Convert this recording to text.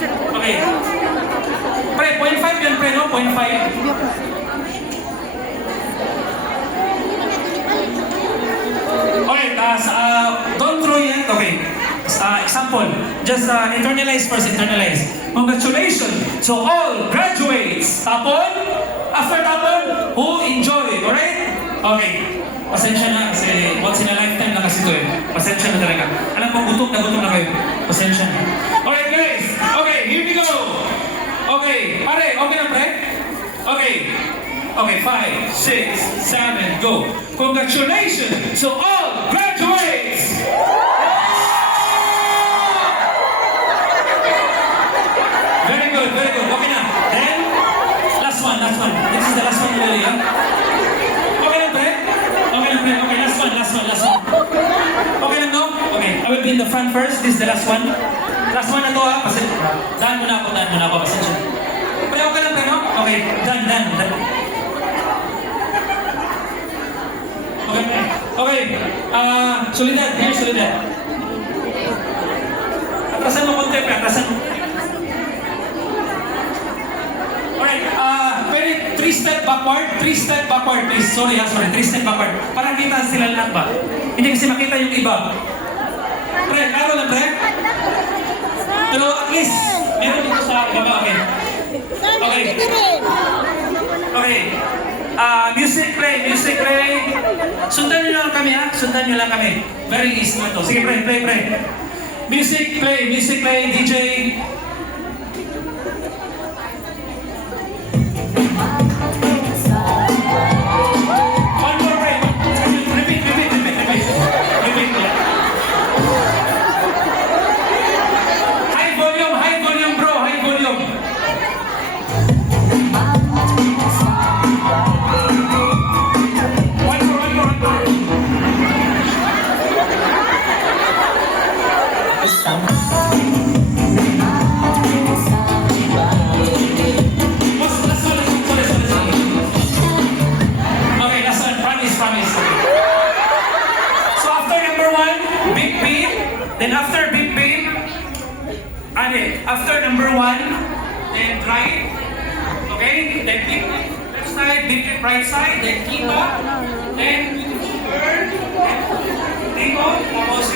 Okay. Pre, 0.5 yan, pre, no? 0.5. Okay, don't throw yet. Okay. Example. Just internalize first, internalize. Congratulations to all graduates. Tapon? After tapon, who enjoy? Alright? Okay. Pasensya na kasi once in a lifetime na kasi ito eh. Pasensya na talaga. Alam mo, gutom na kayo. Pasensya na. Alright guys. Okay, here we go. Okay. Pare, okay na pre? Okay. Okay, 5, 6, 7, go. Congratulations to all graduates! Very good, very good. Okay na. Then, last one. This is the last one really, ha? Okay na, pre? Okay na, pre. Okay, last one. Okay na, no? Okay, I will be in the front first. This is the last one. Last one na to, ha? Daan mo na ako. Pasensya. Pre, okay na, pre, no? Okay, done. Okay. Solidad. Atrasan mo konti, pre. Alright, pwede 3 step backward, please. Sorry, 3 step backward. Para kita sila lahat ba? Hindi kasi makita yung iba. Pre, klaro na, pre? Pero at least, meron dito sa baba, okay? Okay. Music play. Sundan nyo lang kami, Very easy na to. Sige, play. Music play, DJ. One more break. Repeat. High volume, bro. High volume. One more. Okay, last one. Promise. So after number 1, big beat. Then after big beat, after number 1, then right. Okay, then big beat left side, big beat right side, then keep up, then turn, then go, tapos